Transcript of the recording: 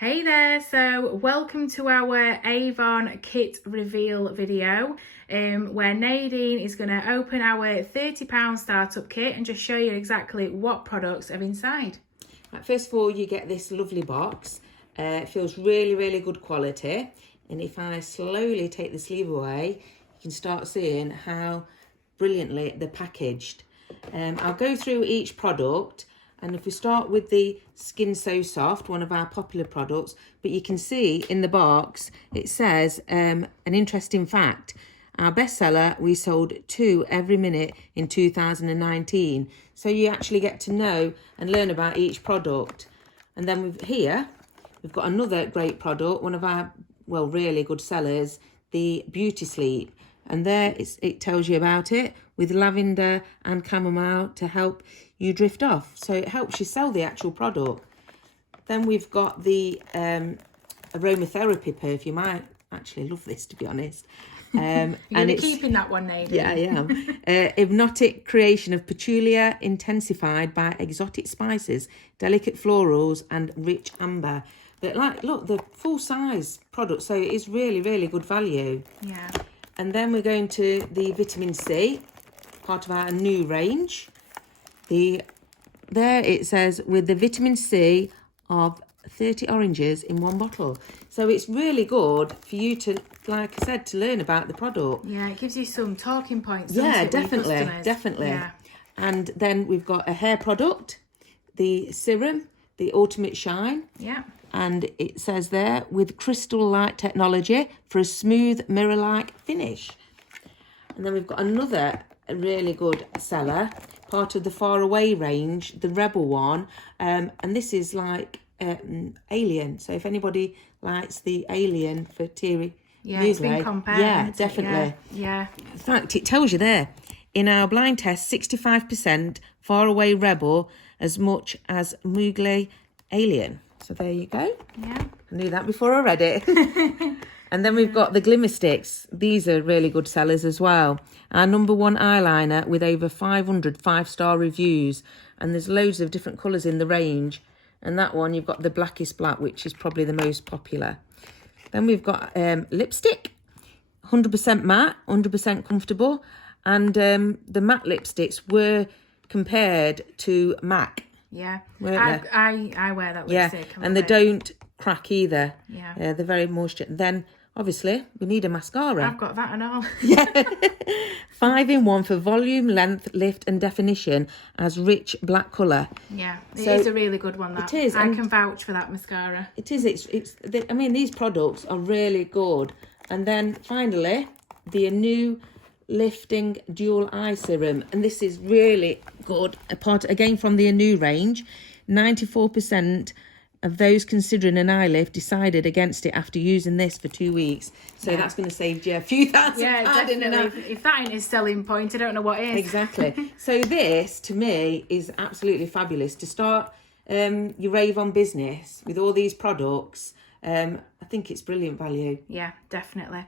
Hey there, so welcome to our Avon kit reveal video where Nadine is going to open our £30 startup kit and just show you exactly what products are inside. Right, first of all, you get this lovely box. It feels really good quality, and if I slowly take the sleeve away, you can start seeing how brilliantly they're packaged. I'll go through each product. And if we start with the Skin So Soft, one of our popular products, but you can see in the box, it says an interesting fact. Our bestseller, we sold 2 every minute in 2019. So you actually get to know and learn about each product. And then we've got another great product, one of our, really good sellers, the Beauty Sleep. And there it tells you about it with lavender and chamomile to help you drift off. So it helps you sell the actual product. Then we've got the Aromatherapy Perfume. I actually love this, to be honest. You're going to keep in that one, Nadine. Yeah, I am. Hypnotic creation of patchouli intensified by exotic spices, delicate florals and rich amber. But look, the full size product, so it is really good value. Yeah. And then we're going to the vitamin C, part of our new range. There it says with the vitamin C of 30 oranges in one bottle. So it's really good for you to, like I said, to learn about the product. Yeah, it gives you some talking points. Yeah, definitely. Yeah. And then we've got a hair product, the Serum, the Ultimate Shine. Yeah. And it says there, with crystal light technology for a smooth mirror-like finish. And then we've got another really good seller, part of the Far Away range, the Rebel one. And this is like Alien. So if anybody likes the Alien for teary it's been compared. Yeah, definitely. Yeah. In fact, it tells you there, in our blind test, 65% Far Away Rebel as much as Mugler Alien. So there you go. Yeah. I knew that before I read it. And then we've got the Glimmer Sticks. These are really good sellers as well. Our #1 eyeliner with over 500 5-star reviews. And there's loads of different colours in the range. And that one, you've got the Blackest Black, which is probably the most popular. Then we've got lipstick. 100% matte, 100% comfortable. And the matte lipsticks were compared to MAC. Yeah, I wear that lipstick. Yeah, and they don't crack either. Yeah. They're very moisture. Then, obviously, we need a mascara. I've got that and all. Yeah. 5-in-1 for volume, length, lift and definition as rich black colour. Yeah, it is a really good one, that. It is. I can vouch for that mascara. It is. I mean, these products are really good. And then, finally, the new lifting dual eye serum, and this is really good, apart again from the new range. 94% of those considering an eye lift decided against it after using this for 2 weeks, so that's going to save you a few thousand pounds. If that ain't a selling point, I don't know what is. Exactly. So this to me is absolutely fabulous to start your Avon business with all these products. I think it's brilliant value. Yeah, definitely.